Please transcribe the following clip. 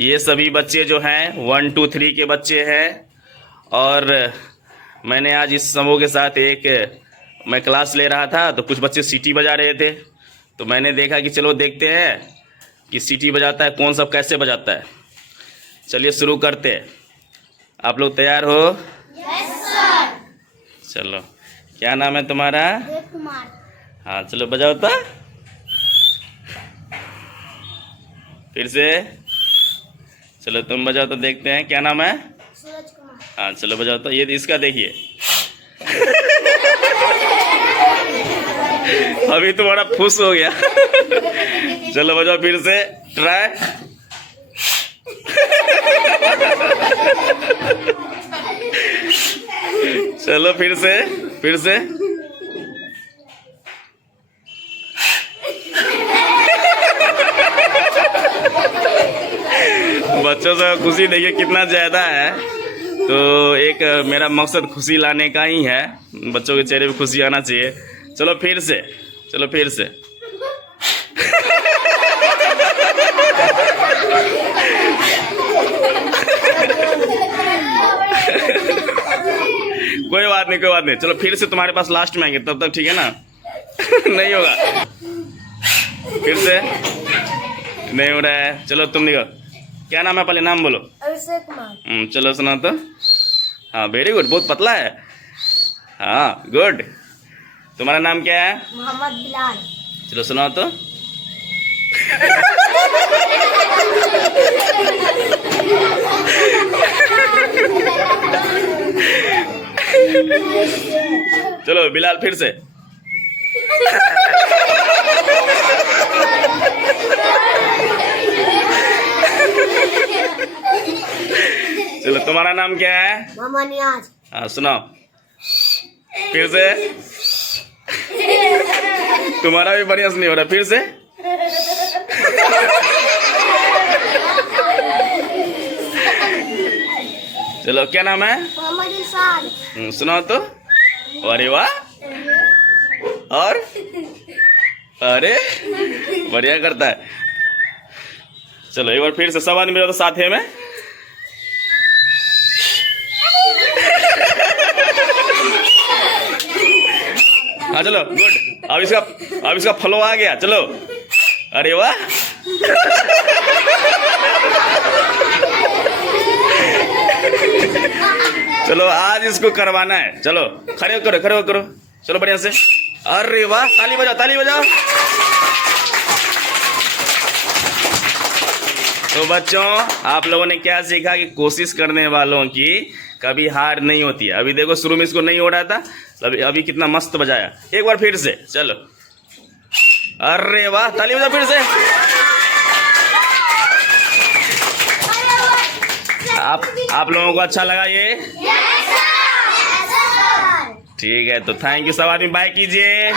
ये सभी बच्चे जो हैं 1, 2, 3 के बच्चे हैं। और मैंने आज इस समूह के साथ मैं क्लास ले रहा था, तो कुछ बच्चे सीटी बजा रहे थे। तो मैंने देखा कि चलो देखते हैं कि सीटी बजाता है कौन, सब कैसे बजाता है। चलिए शुरू करते हैं। आप लोग तैयार हो? Yes sir. चलो, क्या नाम है तुम्हारा? देव कुमार। हाँ चलो बजाओ तो। फिर से चलो तुम बजाओ तो देखते हैं, क्या नाम है? सूरज कुमार। हाँ चलो बजाओ तो। ये इसका देखिए। अभी तुम्हारा फुस हो गया। चलो बजाओ फिर से, ट्राई। चलो फिर से बच्चों से खुशी देखिए कितना ज़्यादा है। तो एक मेरा मकसद खुशी लाने का ही है, बच्चों के चेहरे पे खुशी आना चाहिए। चलो फिर से कोई बात नहीं। चलो फिर से तुम्हारे पास लास्ट में आएंगे, तब तक ठीक है ना? नहीं होगा, फिर से नहीं हो रहा है। चलो तुम निकलो, क्या नाम है? पहले नाम बोलो। अभिषेक कुमार। चलो सुना तो। हाँ वेरी गुड, बहुत पतला है। हाँ गुड। तुम्हारा नाम क्या है? मोहम्मद बिलाल। चलो सुनाओ तो। चलो बिलाल फिर से। चलो तुम्हारा नाम क्या है? मोहम्मद नियाज। हाँ सुनाओ फिर से। तुम्हारा भी बढ़िया से नहीं हो रहा, फिर से। चलो क्या नाम है? मोहम्मद इरशाद। सुनाओ तो। अरे वाह, और अरे बढ़िया करता है। चलो एक बार फिर से सब आदमी मेरा तो साथ है में। हाँ चलो गुड। अब इसका फ्लो आ गया। चलो अरे वाह। चलो आज इसको करवाना है। चलो खड़े करो। चलो बढ़िया से। अरे वाह, ताली बजाओ। तो बच्चों आप लोगों ने क्या सीखा कि कोशिश करने वालों की कभी हार नहीं होती है। अभी देखो शुरू में इसको नहीं हो रहा था, अभी कितना मस्त बजाया। एक बार फिर से चलो। अरे वाह, ताली बजाओ फिर से। आप लोगों को अच्छा लगा ये? Yes sir. ठीक है, तो थैंक यू। सब आदमी बाय कीजिए।